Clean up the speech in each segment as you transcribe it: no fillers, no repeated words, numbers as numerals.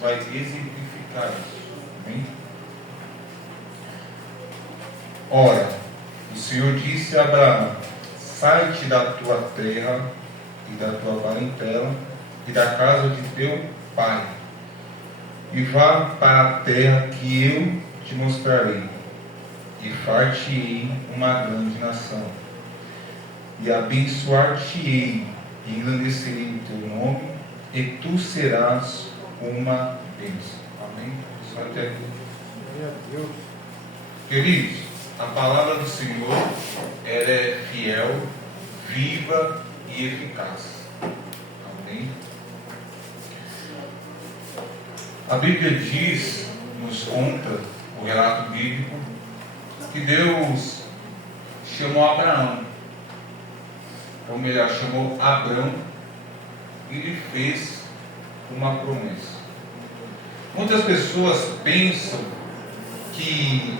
vai exemplificar isso. Amém? Ora, o Senhor disse a Abraão: sai-te da tua terra e da tua parentela e da casa de teu pai, e vá para a terra que eu te mostrarei, e far-te-ei uma grande nação, e abençoar-te-ei, e engrandecerei o teu nome, e tu serás uma bênção. Amém? Só até aqui. Queridos, a palavra do Senhor, ela é fiel, viva e eficaz. Amém? A Bíblia diz, nos conta, o relato bíblico, que Deus chamou Abraão. Ou melhor, chamou Abrão e lhe fez uma promessa. Muitas pessoas pensam que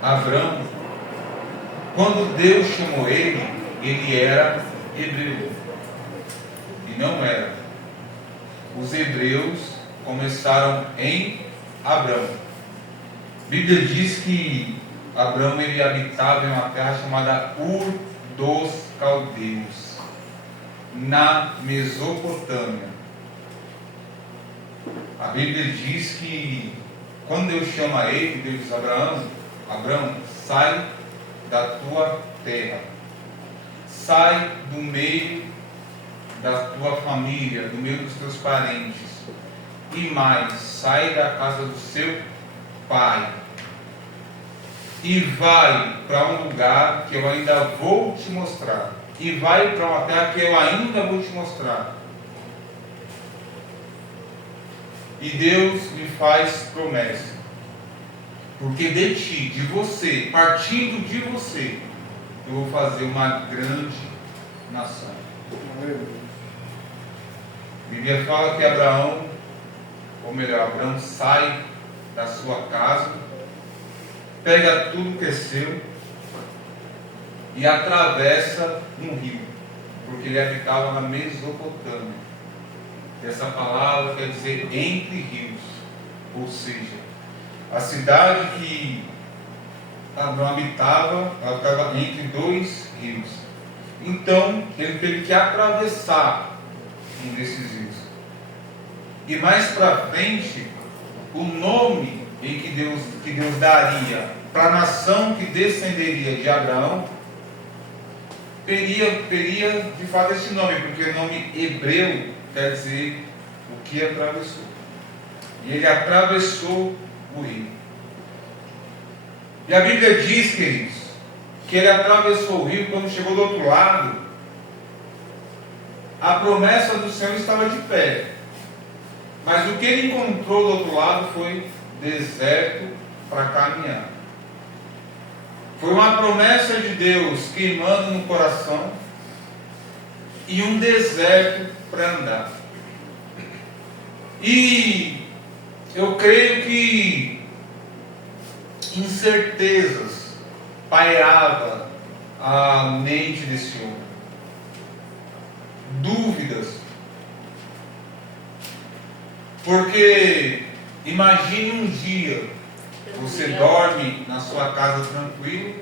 Abrão, quando Deus chamou ele era hebreu. E não era. Os hebreus começaram em Abrão. A Bíblia diz que Abrão ele habitava em uma terra chamada Ur dos Caldeus, na Mesopotâmia. A Bíblia diz que quando Deus chama ele, Deus diz: Abrão, sai da tua terra, sai do meio da tua família, do meio dos teus parentes, e mais, sai da casa do seu pai, e vai para um lugar que eu ainda vou te mostrar, e vai para uma terra que eu ainda vou te mostrar. E Deus lhe faz promessa, porque de ti, de você, partindo de você, eu vou fazer uma grande nação. A Bíblia fala que Abraão, ou melhor, Abraão sai da sua casa, pega tudo que é seu e atravessa um rio, porque ele habitava na Mesopotâmia. Essa palavra quer dizer entre rios, ou seja, a cidade que Abraão habitava, ela estava entre dois rios. Então ele teve que atravessar um desses rios. E mais para frente, o nome em que Deus daria para a nação que descenderia de Abraão teria de fato esse nome, porque o nome hebreu quer dizer o que atravessou. E ele atravessou o rio. E a Bíblia diz, queridos, que ele atravessou o rio. Quando chegou do outro lado, a promessa do Senhor estava de pé. Mas o que ele encontrou do outro lado foi deserto para caminhar. Foi uma promessa de Deus queimando no coração e um deserto para andar. E eu creio que incertezas pairava a mente desse homem, dúvidas, porque imagine um dia você dorme na sua casa tranquilo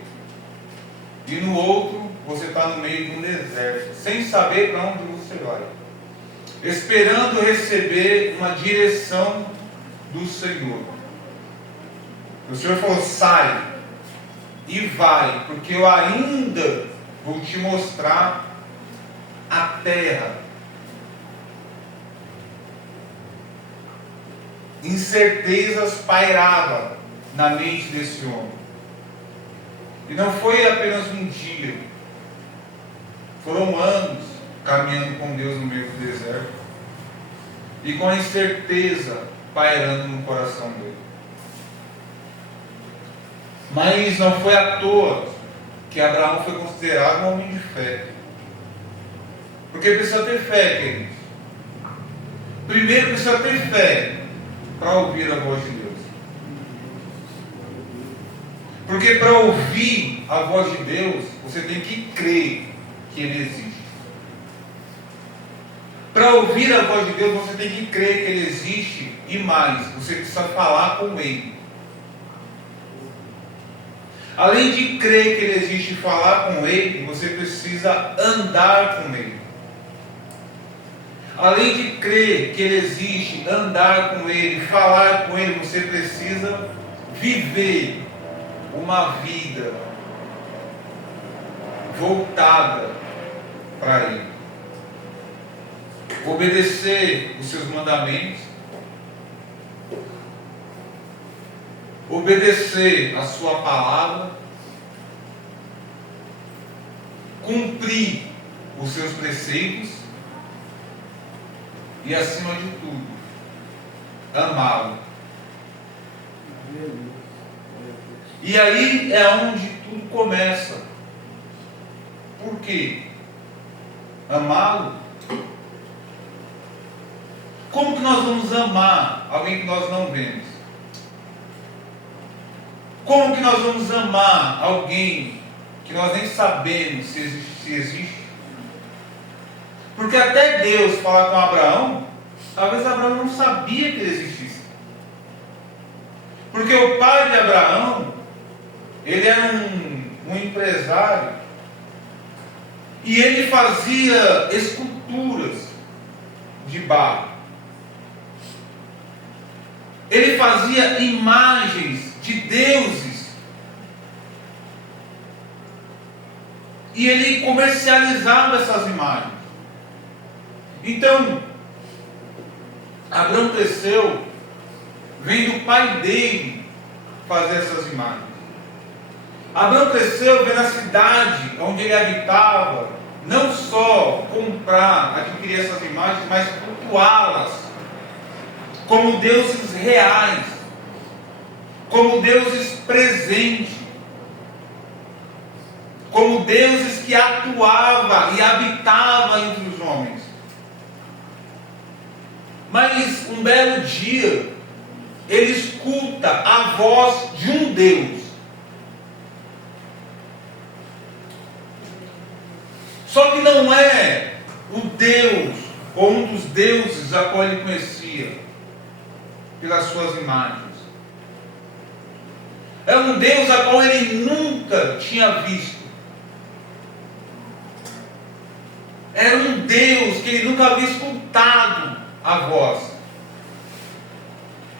e no outro você está no meio de um deserto, sem saber para onde você vai, esperando receber uma direção do Senhor. O Senhor falou: sai e vai, porque eu ainda vou te mostrar a terra. Incertezas pairavam na mente desse homem. E não foi apenas um dia, foram anos caminhando com Deus no meio do deserto, e com a incerteza pairando no coração dele. Mas não foi à toa que Abraão foi considerado um homem de fé, porque precisa ter fé, queridos. Primeiro precisa ter fé para ouvir a voz de Deus. Porque para ouvir a voz de Deus, você tem que crer que Ele existe. Para ouvir a voz de Deus, você tem que crer que Ele existe E mais, você precisa falar com Ele. Além de crer que Ele existe e falar com Ele, você precisa andar com Ele. Além de crer que Ele existe, andar com Ele, falar com Ele, você precisa viver uma vida voltada para Ele. Obedecer os seus mandamentos, obedecer a sua palavra, cumprir os seus preceitos e, acima de tudo, amá-lo. E aí é onde tudo começa. Por quê? Amá-lo. Como que nós vamos amar alguém que nós não vemos? Como que nós vamos amar alguém que nós nem sabemos se existe? Porque até Deus falar com Abraão, talvez Abraão não sabia que ele existisse. Porque o pai de Abraão, ele era um empresário, e ele fazia esculturas de barro. Ele fazia imagens de deuses. E ele comercializava essas imagens. Então, Abraão cresceu vendo o pai dele fazer essas imagens. Abraão cresceu vendo a cidade onde ele habitava, não só comprar, adquirir essas imagens, mas cultuá-las como deuses reais, como deuses presentes, como deuses que atuava e habitava entre os homens. Mas um belo dia, ele escuta a voz de um Deus. Só que não é o Deus, ou um dos deuses a qual ele conhecia pelas suas imagens. É um Deus a qual ele nunca tinha visto. Era um Deus que ele nunca havia escutado a voz.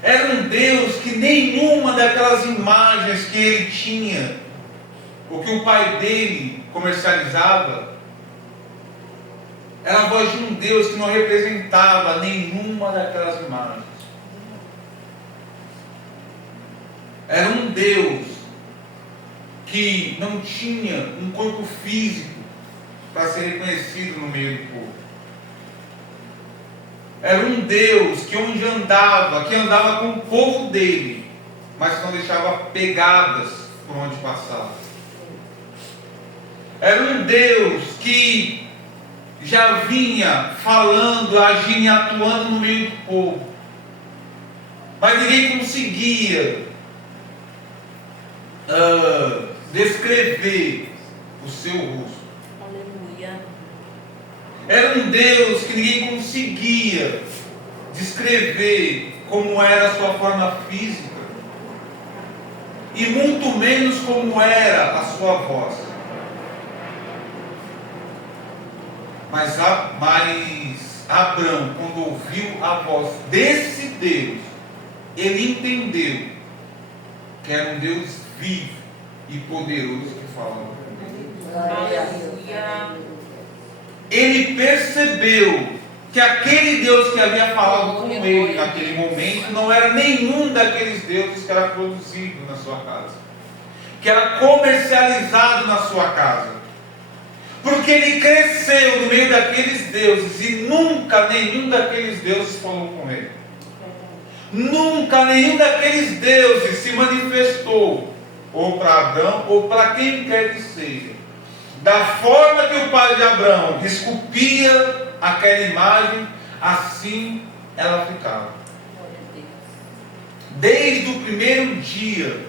Era um Deus que nenhuma daquelas imagens que ele tinha, ou que o pai dele comercializava, era a voz de um Deus que não representava nenhuma daquelas imagens. Era um Deus que não tinha um corpo físico para ser reconhecido no meio do povo. Era um Deus que onde andava, que andava com o povo dele, mas não deixava pegadas por onde passava. Era um Deus que já vinha falando, agindo e atuando no meio do povo, mas ninguém conseguia descrever o seu rosto. Aleluia. Era um Deus que ninguém conseguia descrever como era a sua forma física, e muito menos como era a sua voz. Mas Abraão, quando ouviu a voz desse Deus, ele entendeu que era um Deus vivo e poderoso que falava com ele. Aleluia. Ele percebeu que aquele Deus que havia falado com ele naquele momento não era nenhum daqueles deuses que era produzido na sua casa, que era comercializado na sua casa. Porque ele cresceu no meio daqueles deuses e nunca nenhum daqueles deuses falou com ele. Nunca nenhum daqueles deuses se manifestou, ou para Abraão, ou para quem quer que seja, da forma que o pai de Abraão esculpia aquela imagem, assim ela ficava. Desde o primeiro dia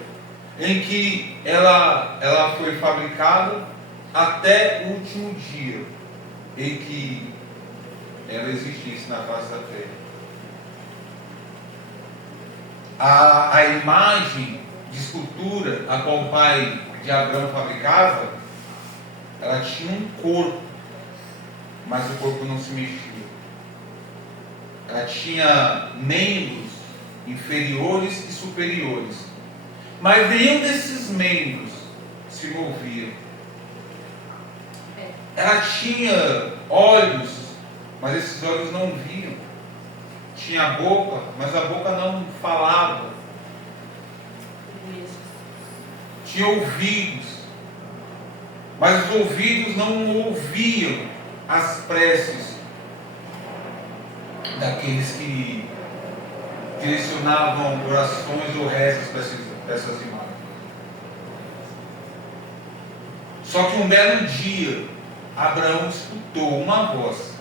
em que ela foi fabricada, até o último dia em que ela existisse na face da terra. a imagem de escultura a qual o pai de Abraão fabricava, ela tinha um corpo, mas o corpo não se mexia. Ela tinha membros inferiores e superiores, mas nenhum desses membros se movia. Ela tinha olhos, mas esses olhos não viam. Tinha boca, mas a boca não falava. Tinha ouvidos, mas os ouvidos não ouviam as preces daqueles que direcionavam orações ou rezas para essas imagens. Só que um belo dia, Abraão escutou uma voz.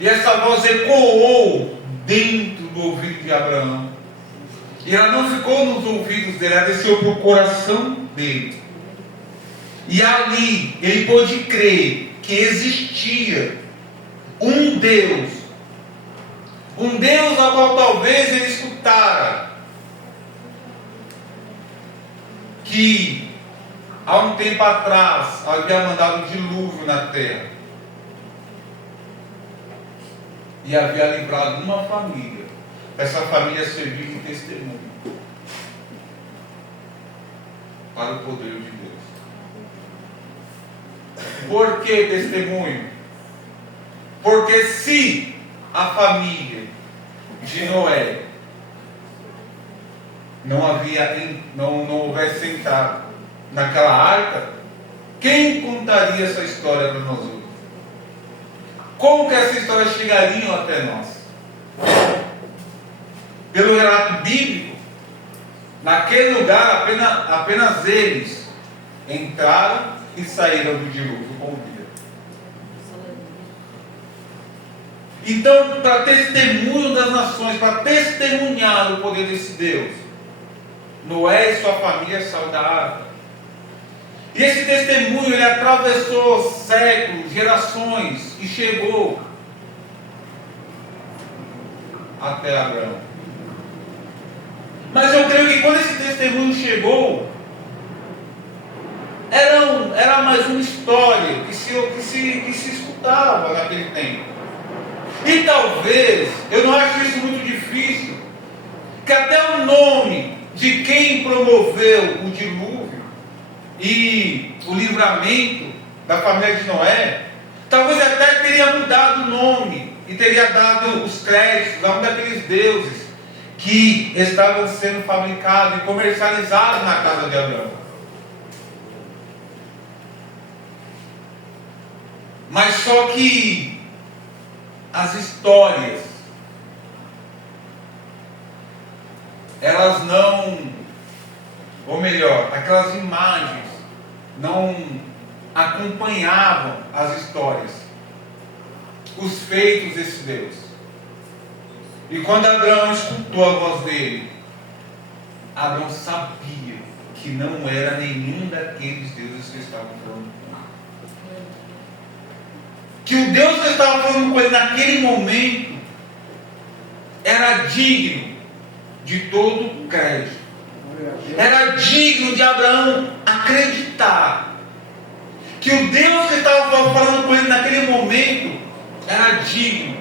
E essa voz ecoou dentro do ouvido de Abraão. E ela não ficou nos ouvidos dele, ela desceu para o coração dele. E ali ele pôde crer que existia um Deus a qual talvez ele escutara, que há um tempo atrás havia mandado um dilúvio na terra e havia livrado uma família. Essa família serviu de testemunho para o poder de Deus. Por que testemunho? Porque se a família de Noé não houvesse entrado naquela arca, quem contaria essa história para nós outros? Como que essa história chegaria até nós? Pelo relato bíblico, naquele lugar apenas eles entraram e saíram do dilúvio com vida. Então, para testemunho das nações, para testemunhar o poder desse Deus, Noé e sua família saíram da arca. E esse testemunho, ele atravessou séculos, gerações, e chegou até Abraão. Mas eu creio que quando esse testemunho chegou, era mais uma história que se escutava naquele tempo. E talvez, eu não acho isso muito difícil, que até o nome de quem promoveu o dilúvio e o livramento da família de Noé, talvez até teria mudado o nome e teria dado os créditos a um daqueles deuses que estavam sendo fabricados e comercializados na casa de Abraão. Mas só que as histórias, elas não, ou melhor, aquelas imagens não acompanhavam as histórias, os feitos desse Deus. E quando Abraão escutou a voz dele, Abraão sabia que não era nenhum daqueles deuses que estavam falando com ele. Que o Deus que estava falando com ele naquele momento era digno de todo crédito. Era digno de Abraão acreditar que o Deus que estava falando com ele naquele momento era digno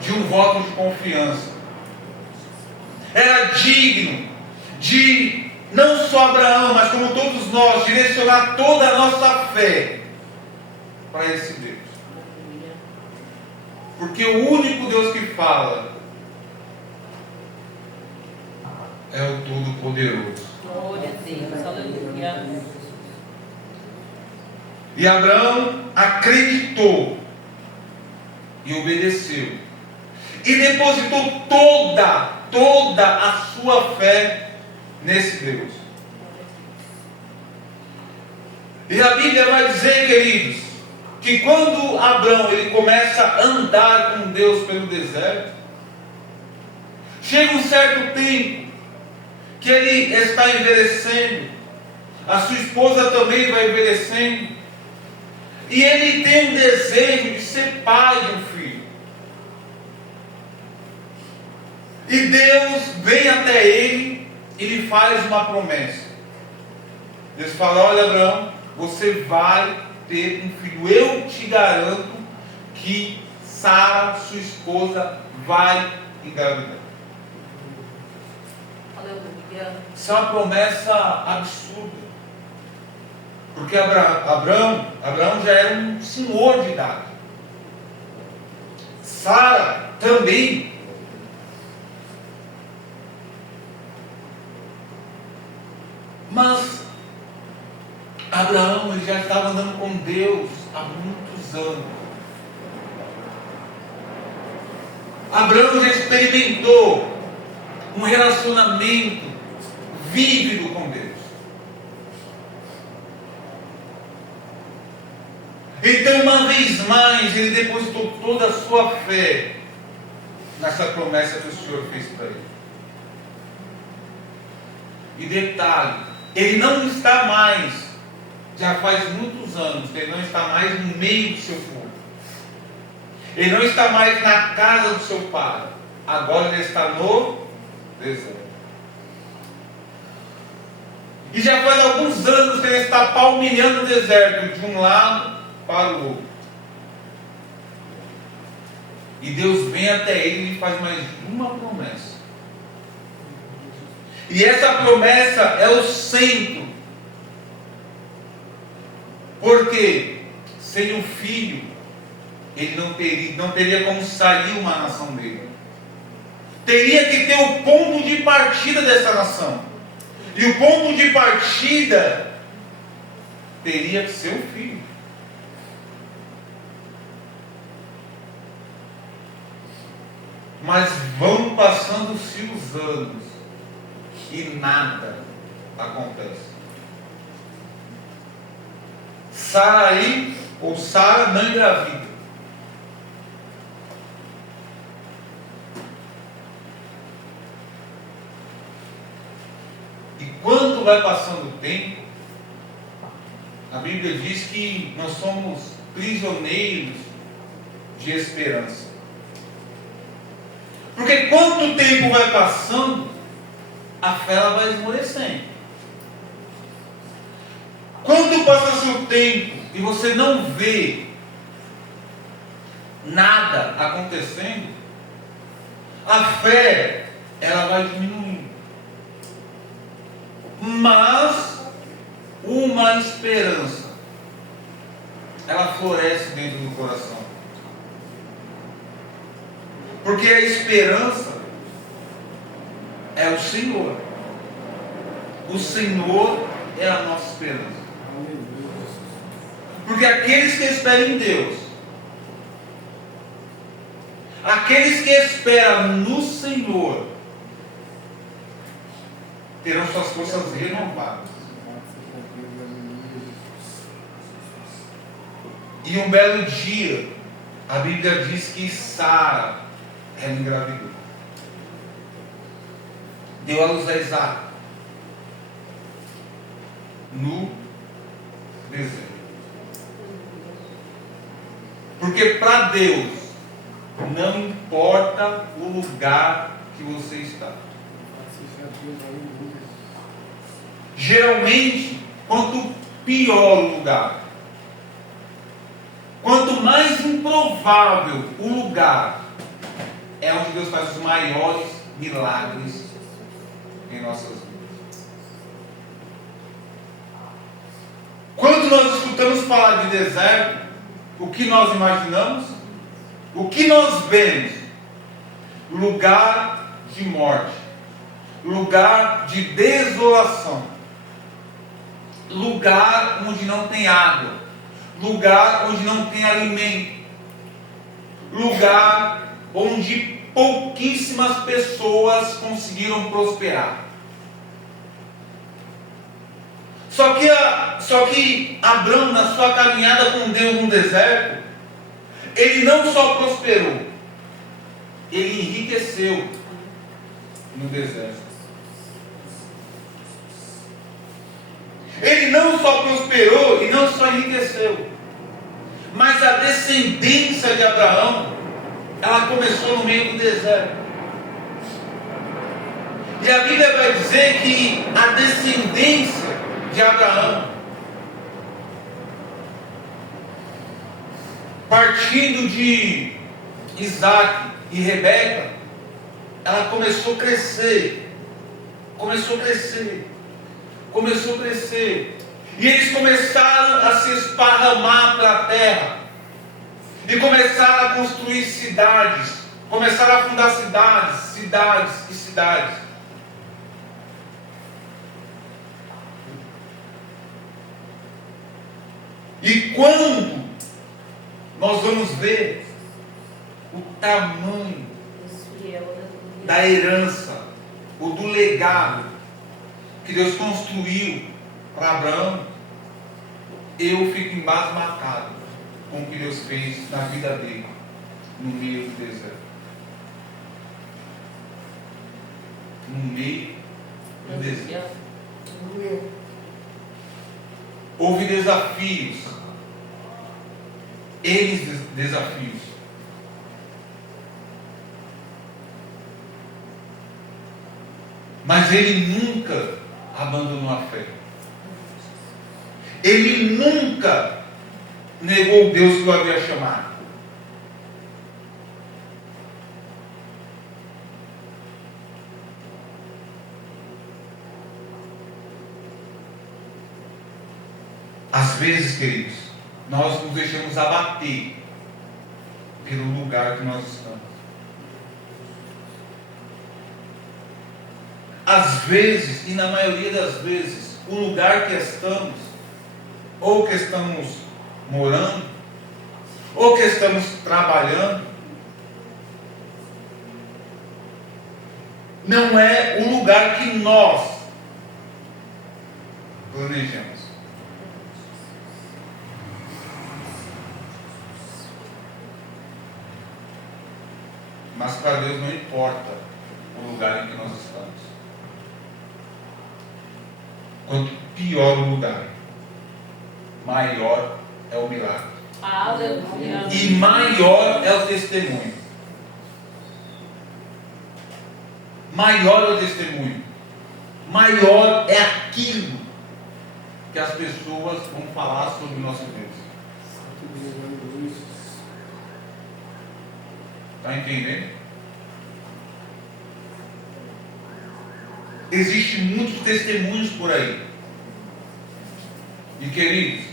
de um voto de confiança. Era digno de, não só Abraão, mas como todos nós, direcionar toda a nossa fé para esse Deus. Porque o único Deus que fala é o Todo-Poderoso. Glória a Deus, aleluia. E Abraão acreditou e obedeceu. E depositou toda a sua fé nesse Deus. E a Bíblia vai dizer, queridos, que quando Abraão ele começa a andar com Deus pelo deserto, chega um certo tempo que ele está envelhecendo, a sua esposa também vai envelhecendo, e ele tem um desejo de ser pai de um filho. E Deus vem até ele e lhe faz uma promessa. Deus fala: olha, Abraão, você vai ter um filho. Eu te garanto que Sara, sua esposa, vai engravidar. Aleluia. Isso é uma promessa absurda. Porque Abraão já era um senhor de idade. Sara também. Mas Abraão, ele já estava andando com Deus há muitos anos. Abraão já experimentou um relacionamento vívido com Deus. Então, uma vez mais, ele depositou toda a sua fé nessa promessa que o Senhor fez para ele. E detalhe, ele não está mais, já faz muitos anos, ele não está mais no meio do seu povo. Ele não está mais na casa do seu pai. Agora ele está no deserto. E já faz alguns anos que ele está palmilhando o deserto, de um lado para o outro. E Deus vem até ele e faz mais uma promessa. E essa promessa é o centro. Porque sem o filho, ele não teria como sair uma nação dele. Teria que ter o ponto de partida dessa nação. E o ponto de partida teria que ser o filho. Mas vão passando-se os anos e nada acontece. Sara não engravida. E quando vai passando o tempo, a Bíblia diz que nós somos prisioneiros de esperança. Porque quanto o tempo vai passando, a fé ela vai esmorecendo. Quando passa o tempo e você não vê nada acontecendo, a fé ela vai diminuindo. Mas uma esperança ela floresce dentro do coração. Porque a esperança é o Senhor. O Senhor é a nossa esperança. Porque aqueles que esperam em Deus, aqueles que esperam no Senhor, terão suas forças renovadas. E um belo dia, a Bíblia diz que Sara ela engravidou. Deu à luz a Isaac no deserto. Porque para Deus não importa o lugar que você está. Geralmente, quanto pior o lugar, quanto mais improvável o lugar, é onde Deus faz os maiores milagres em nossas vidas. Quando nós escutamos falar de deserto, o que nós imaginamos? O que nós vemos? Lugar de morte, lugar de desolação, lugar onde não tem água, lugar onde não tem alimento, lugar onde pouquíssimas pessoas conseguiram prosperar. Só que Abraão, na sua caminhada com Deus no deserto, ele não só prosperou, ele enriqueceu no deserto. Ele não só prosperou e não só enriqueceu, mas a descendência de Abraão, ela começou no meio do deserto. E a Bíblia vai dizer que a descendência de Abraão, partindo de Isaac e Rebeca, ela começou a crescer. E eles começaram a se esparramar pela terra. E começaram a construir cidades. Começaram a fundar cidades. E quando nós vamos ver o tamanho da herança, ou do legado que Deus construiu para Abraão, eu fico embasbacado com o que Deus fez na vida dele, no meio do deserto. No meio do deserto. Houve desafios, desafios. Mas ele nunca abandonou a fé. Ele nunca negou o Deus que o havia chamado. Às vezes, queridos, nós nos deixamos abater pelo lugar que nós estamos. Às vezes, e na maioria das vezes, o lugar que estamos, ou que estamos morando, ou que estamos trabalhando, não é o lugar que nós planejamos. Mas para Deus não importa o lugar em que nós estamos. Quanto pior o lugar, maior é o milagre. Aleluia. E maior é o testemunho. Maior é o testemunho. Maior é aquilo que as pessoas vão falar sobre o nosso Deus. Está entendendo? Existem muitos testemunhos por aí. E queridos,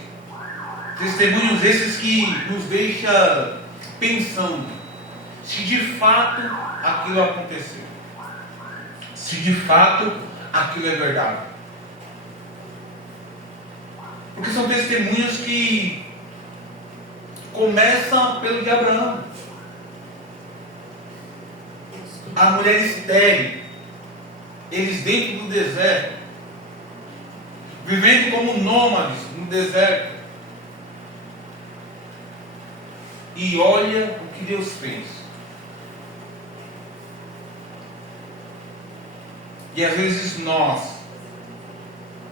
testemunhos esses que nos deixam pensando se de fato aquilo aconteceu. Se de fato aquilo é verdade. Porque são testemunhos que começam pelo de Abraão. A mulher estéril, eles dentro do deserto, vivendo como nômades no deserto. E olha o que Deus fez. E às vezes nós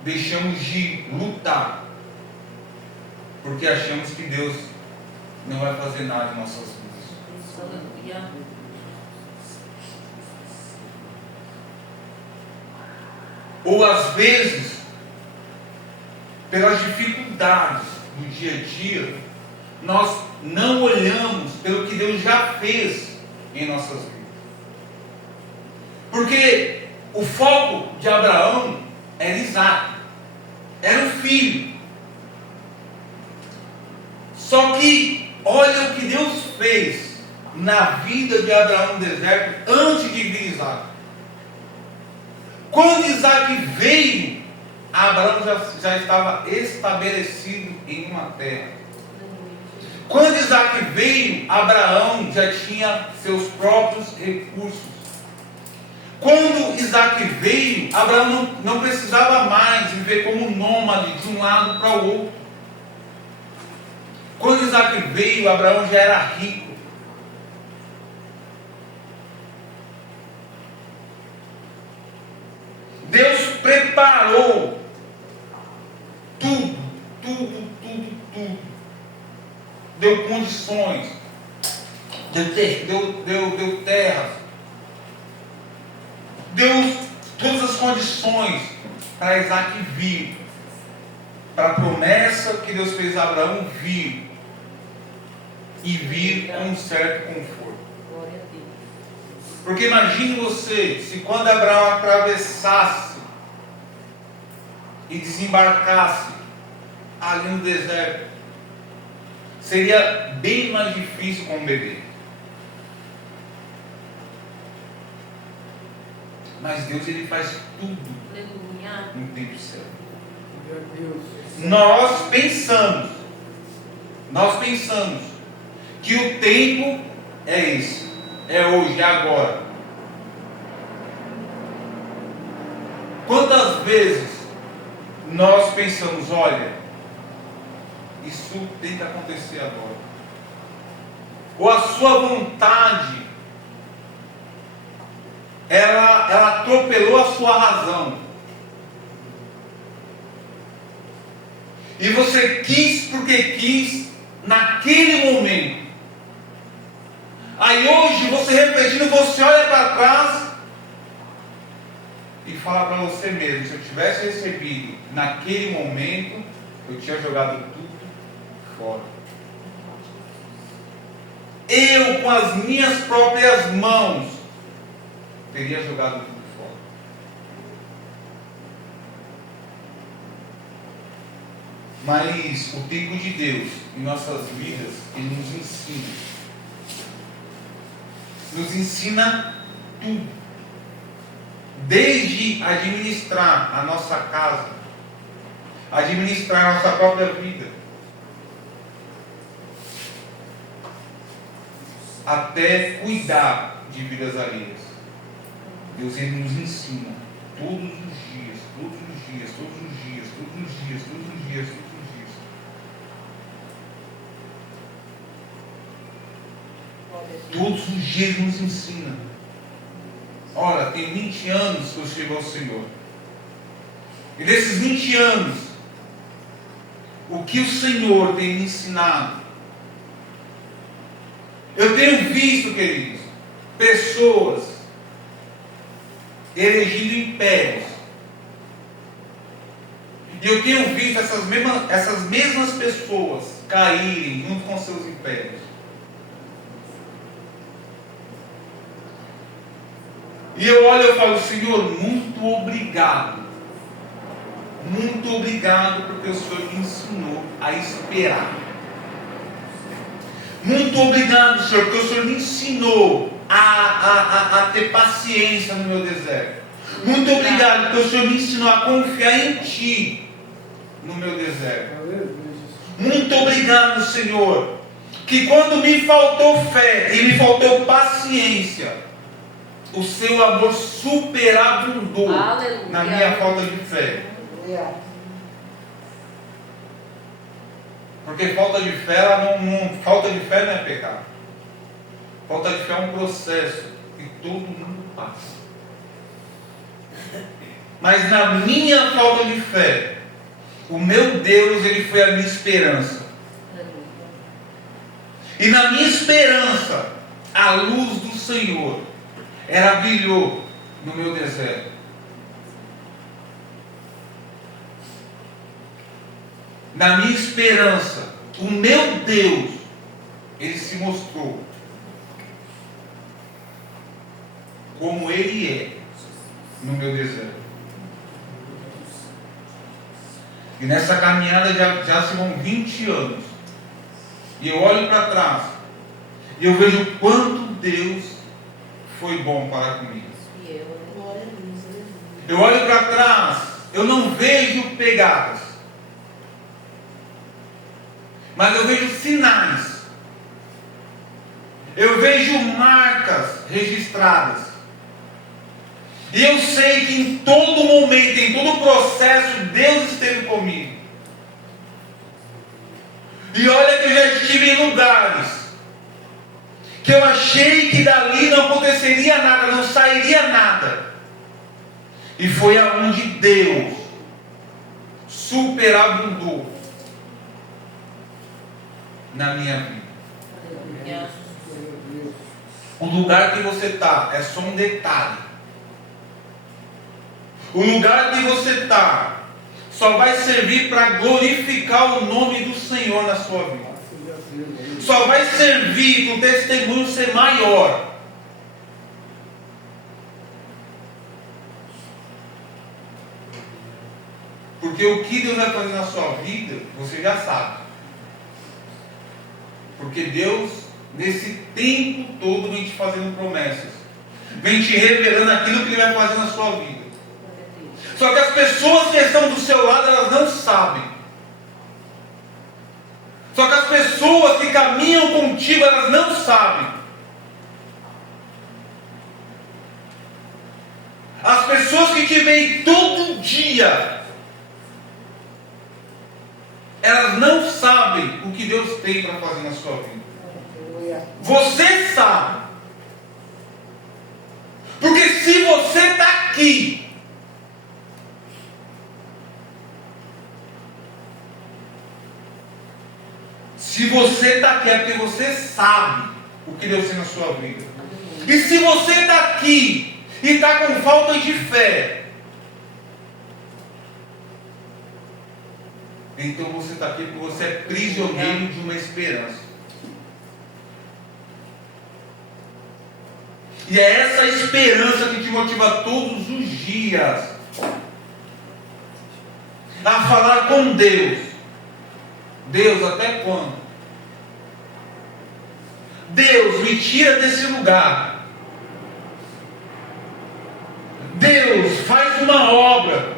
deixamos de lutar, porque achamos que Deus não vai fazer nada em nossas vidas. Aleluia. Ou às vezes, pelas dificuldades do dia a dia, nós não olhamos pelo que Deus já fez em nossas vidas. Porque o foco de Abraão era Isaac, era o filho. Só que olha o que Deus fez na vida de Abraão no deserto antes de vir Isaac. Quando Isaac veio, Abraão já estava estabelecido em uma terra. Quando Isaac veio, Abraão já tinha seus próprios recursos. Quando Isaac veio, Abraão não precisava mais viver como nômade de um lado para o outro. Quando Isaac veio, Abraão já era rico. Deus preparou tudo. Deu condições, deu terras, deu condições para Isaac vir, para a promessa que Deus fez a Abraão vir, e vir com um certo conforto. Glória a Deus. Porque imagine você, se quando Abraão atravessasse e desembarcasse ali no deserto, seria bem mais difícil com um bebê. Mas Deus, Ele faz tudo Aleluia. no tempo certo. Meu Deus. Nós pensamos que o tempo é esse, é hoje, é agora. Quantas vezes nós pensamos, olha, isso tem que acontecer agora, ou a sua vontade, ela atropelou a sua razão, e você quis porque quis naquele momento. Aí hoje, você refletindo, você olha para trás e fala para você mesmo: se eu tivesse recebido naquele momento, eu tinha jogado tudo fora. Eu, com as minhas próprias mãos, teria jogado tudo fora. Mas o tempo de Deus em nossas vidas, Ele nos ensina tudo, desde administrar a nossa casa, administrar a nossa própria vida, até cuidar de vidas alheias. Deus, Ele nos ensina todos os dias, todos os dias, todos os dias, todos os dias, todos os dias, todos os dias. Todos os dias nos ensina. Ora, tem 20 anos que eu chego ao Senhor. E desses 20 anos, o que o Senhor tem me ensinado? Eu tenho visto, queridos, pessoas erigindo impérios. E eu tenho visto essas mesmas pessoas caírem junto com seus impérios. E eu olho e falo: Senhor, muito obrigado. Muito obrigado porque o Senhor me ensinou a esperar. Muito obrigado, Senhor, porque o Senhor me ensinou a ter paciência no meu deserto. Muito obrigado porque o Senhor me ensinou a confiar em Ti no meu deserto. Muito obrigado, Senhor, que quando me faltou fé e me faltou paciência, o Seu amor superabundou na minha falta de fé. Porque falta de fé, falta de fé não é pecado. Falta de fé é um processo que todo mundo passa. Mas na minha falta de fé, o meu Deus, Ele foi a minha esperança. E na minha esperança, a luz do Senhor, ela brilhou no meu deserto. Na minha esperança, o meu Deus, Ele se mostrou como Ele é no meu deserto. E nessa caminhada já se vão 20 anos. E eu olho para trás e eu vejo o quanto Deus foi bom para comigo. Eu olho para trás, eu não vejo pegadas, mas eu vejo sinais. Eu vejo marcas registradas. E eu sei que em todo momento, em todo processo, Deus esteve comigo. E olha que eu já estive em lugares que eu achei que dali não aconteceria nada, não sairia nada. E foi aonde Deus superabundou na minha vida. O lugar que você está é só um detalhe. O lugar que você está só vai servir para glorificar o nome do Senhor na sua vida. Só vai servir para o testemunho ser maior. Porque o que Deus vai fazer na sua vida, você já sabe. Porque Deus, nesse tempo todo, vem te fazendo promessas. Vem te revelando aquilo que Ele vai fazer na sua vida. Só que as pessoas que estão do seu lado, elas não sabem. Só que as pessoas que caminham contigo, elas não sabem. As pessoas que te veem todo dia, elas não sabem o que Deus tem para fazer na sua vida. Você sabe. Porque se você está aqui, se você está aqui é porque você sabe o que Deus tem na sua vida. E se você está aqui e está com falta de fé, então você está aqui porque você é prisioneiro de uma esperança. E é essa esperança que te motiva todos os dias a falar com Deus. Deus, até quando? Deus, me tira desse lugar. Deus, faz uma obra.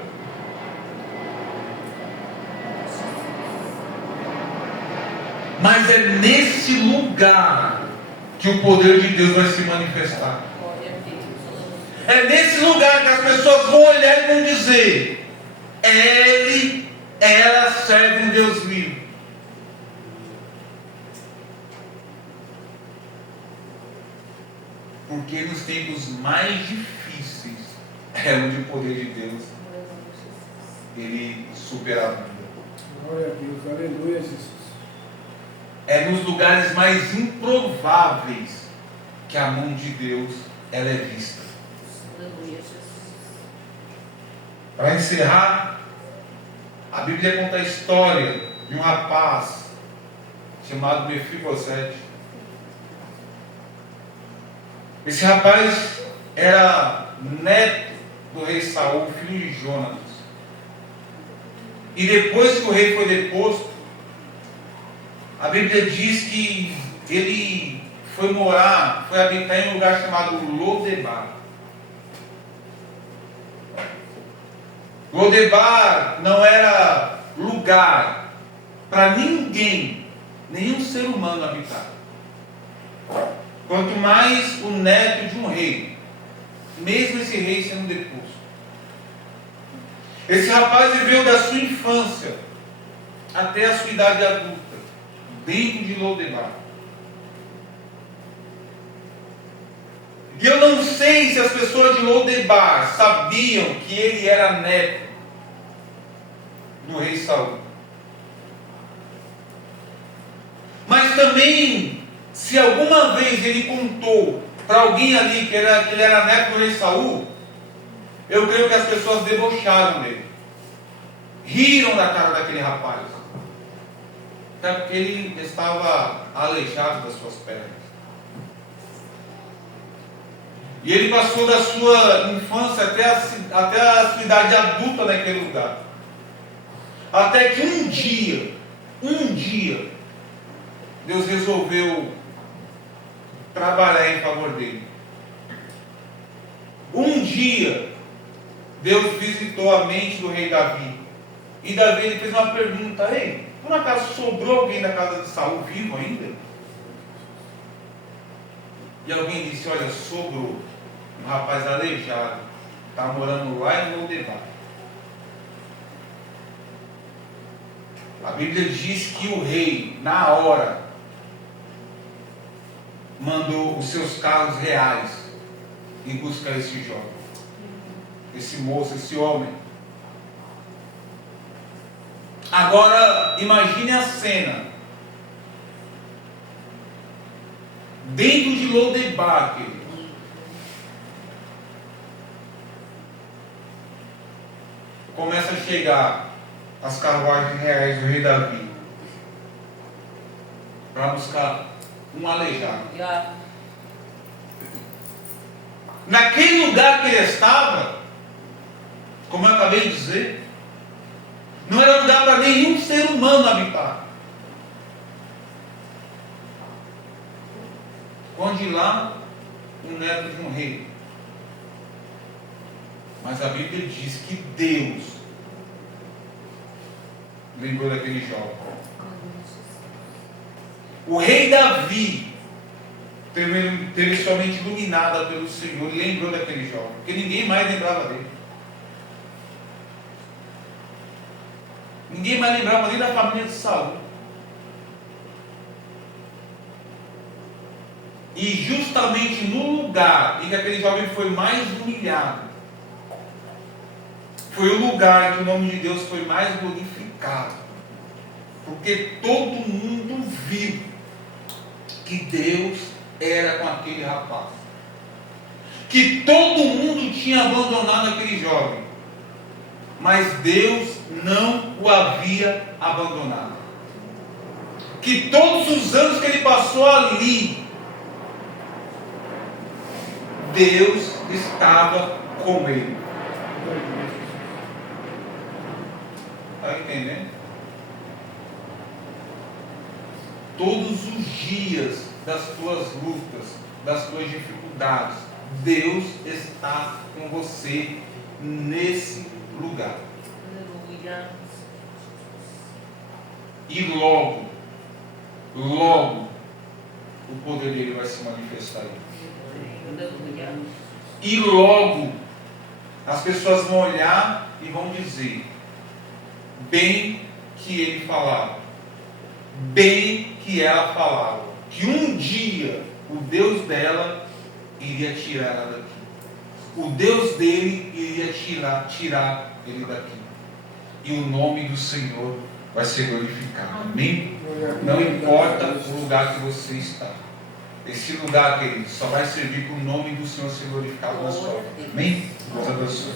Mas é nesse lugar que o poder de Deus vai se manifestar. É nesse lugar que as pessoas vão olhar e vão dizer: ela serve um Deus vivo. Porque nos tempos mais difíceis é onde o poder de Deus ele supera a vida. Glória a Deus, aleluia, Jesus. É nos lugares mais improváveis que a mão de Deus ela é vista. Aleluia, Jesus. Para encerrar, a Bíblia conta a história de um rapaz chamado Mefibosete. Esse rapaz era neto do rei Saul, filho de Jonatas. E depois que o rei foi deposto, a Bíblia diz que ele foi habitar em um lugar chamado Lodebar. Lodebar não era lugar para ninguém, nenhum ser humano habitar. Quanto mais o neto de um rei, mesmo esse rei sendo deposto. Esse rapaz viveu da sua infância até a sua idade adulta dentro de Lodebar. E eu não sei se as pessoas de Lodebar sabiam que ele era neto do rei Saul. Mas também, se alguma vez ele contou para alguém ali que ele era neto do rei Saul, eu creio que as pessoas debocharam dele. Riram da cara daquele rapaz. Até porque ele estava aleijado das suas pernas. E ele passou da sua infância até a sua idade adulta naquele lugar. Até que um dia, Deus resolveu trabalhar em favor dele. Um dia, Deus visitou a mente do rei Davi. E Davi ele fez uma pergunta: ei, por acaso sobrou alguém da casa de Saul vivo ainda? E alguém disse: olha, sobrou um rapaz aleijado, está morando lá em Lodebar. A Bíblia diz que o rei, na hora, mandou os seus carros reais em busca desse jovem, esse moço, esse homem. Agora, imagine a cena. Dentro de Lodebar, queridos. começa a chegar as carruagens reais do rei Davi para buscar um aleijado. Ja. Naquele lugar que ele estava, como eu acabei de dizer, não era lugar para nenhum ser humano habitar. Onde lá, um neto de um rei. Mas a Bíblia diz que Deus lembrou daquele jovem. O rei Davi teve sua mente iluminada pelo Senhor e lembrou daquele jovem, porque ninguém mais lembrava dele. Ninguém mais lembrava nem da família de Saul. E justamente no lugar em que aquele jovem foi mais humilhado, foi o lugar em que o nome de Deus foi mais glorificado. Porque todo mundo viu que Deus era com aquele rapaz. Que todo mundo tinha abandonado aquele jovem. Mas Deus não o havia abandonado. Que todos os anos que ele passou ali, Deus estava com ele. Está entendendo? Todos os dias das tuas lutas, das tuas dificuldades, Deus está com você nesse lugar. Aleluia. E logo, logo, o poder dele vai se manifestar aí. Aleluia. E logo, as pessoas vão olhar e vão dizer: bem que ele falava, bem que ela falava, que um dia o Deus dela iria tirar ela daqui. O Deus dele iria tirar ele daqui. E o nome do Senhor vai ser glorificado. Amém? Não importa o lugar que você está. Esse lugar, querido, só vai servir para o nome do Senhor ser glorificado na sua vida. Amém? Deus abençoe.